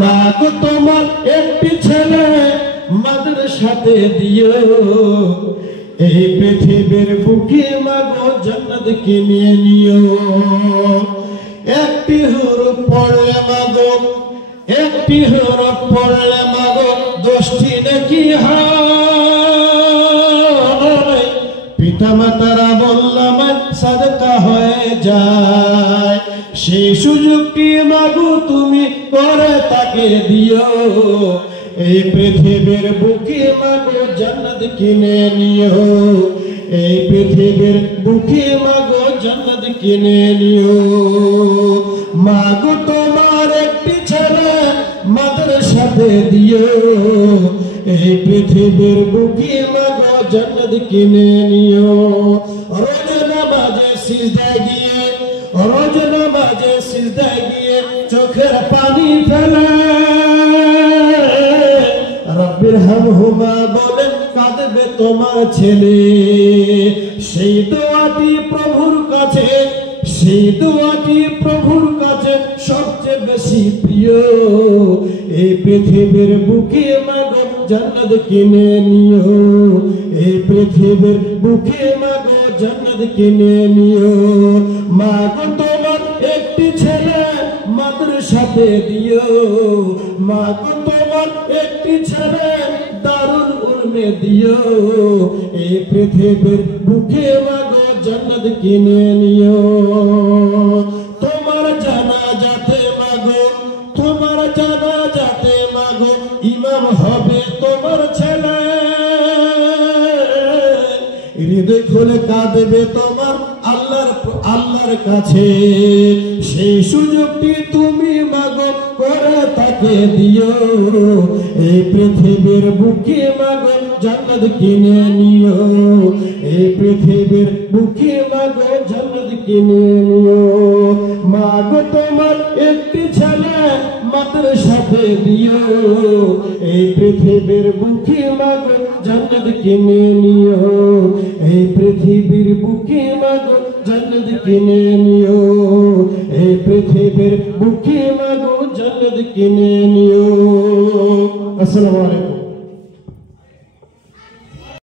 মা গো তোমার একটি ছেলে মাদ্রাসাতে দিও, এই পৃথিবীর বুকে মা গো জান্নাত কিনে নিও। একটি হরফ পড়লে মা গো, একটি হরফ পড়লে মা গো 10টি নেকি হয়। পিতা মাতারা বললাম সাদকা হয়ে যায়, সেই সুযোগটি মা গো তুমি করে তাকে দিও। এই পৃথিবীর বুকে মা গো জান্নাত কিনে নিও, এই পৃথিবীর বুকে মা গো জান্নাত কিনে নিও। মা গো তোমার একটি ছেলে মাদ্রাসাতে দিও, এই পৃথিবীর বুকে মা গো জান্নাত কিনে নিও। রোজ নামাজে সিজদায় গিয়ে, রোজ নামাজে সিজদায় গিয়ে চোখের পানি ফেলে রব্বির হামহুমা বলে কাঁদবে তোমার ছেলে। সেই দোয়াটি প্রভুর কাছে, সেই দোয়াটি প্রভুর কাছে সবচেয়ে বেশি প্রিয়। এই পৃথিবীর বুকে মা গো জান্নাত কিনে নিও, এই পৃথিবীর বুকে মা গো জান্নাত কিনে নিও। মা গো তোমার একটি ছেলে মাদ্রাসাতে দিও, মা গো তোমার একটি ছেলে দারুল উলুমে দিও, এই পৃথিবীর বুকে মা গো জান্নাত কিনে নিও। তোমার জানাজাতে মা গো, তোমার জানাজাতে মা গো ইমাম হবে তোমার ছেলে। হৃদয় খুলে কাঁদবে তোমার আল্লাহর কাছে, সেই সুযোগটি তুমি মা গো করে তাকে দিও। এই পৃথিবীর বুকে মা গো জান্নাত কিনে নিও, এই পৃথিবীর বুকে মা গো জান্নাত কিনে নিও। মা গো তোমার একটি ছেলে মাদ্রাসাতে দিও, এই পৃথিবীর বুকে মা গো জান্নাত কিনে নিও, এই পৃথিবীর বুকে মা গো জান্নাত কিনে নিও, এই পৃথিবীর বুকে মা গো জান্নাত কিনে নিও। আসসালামু আলাইকুম।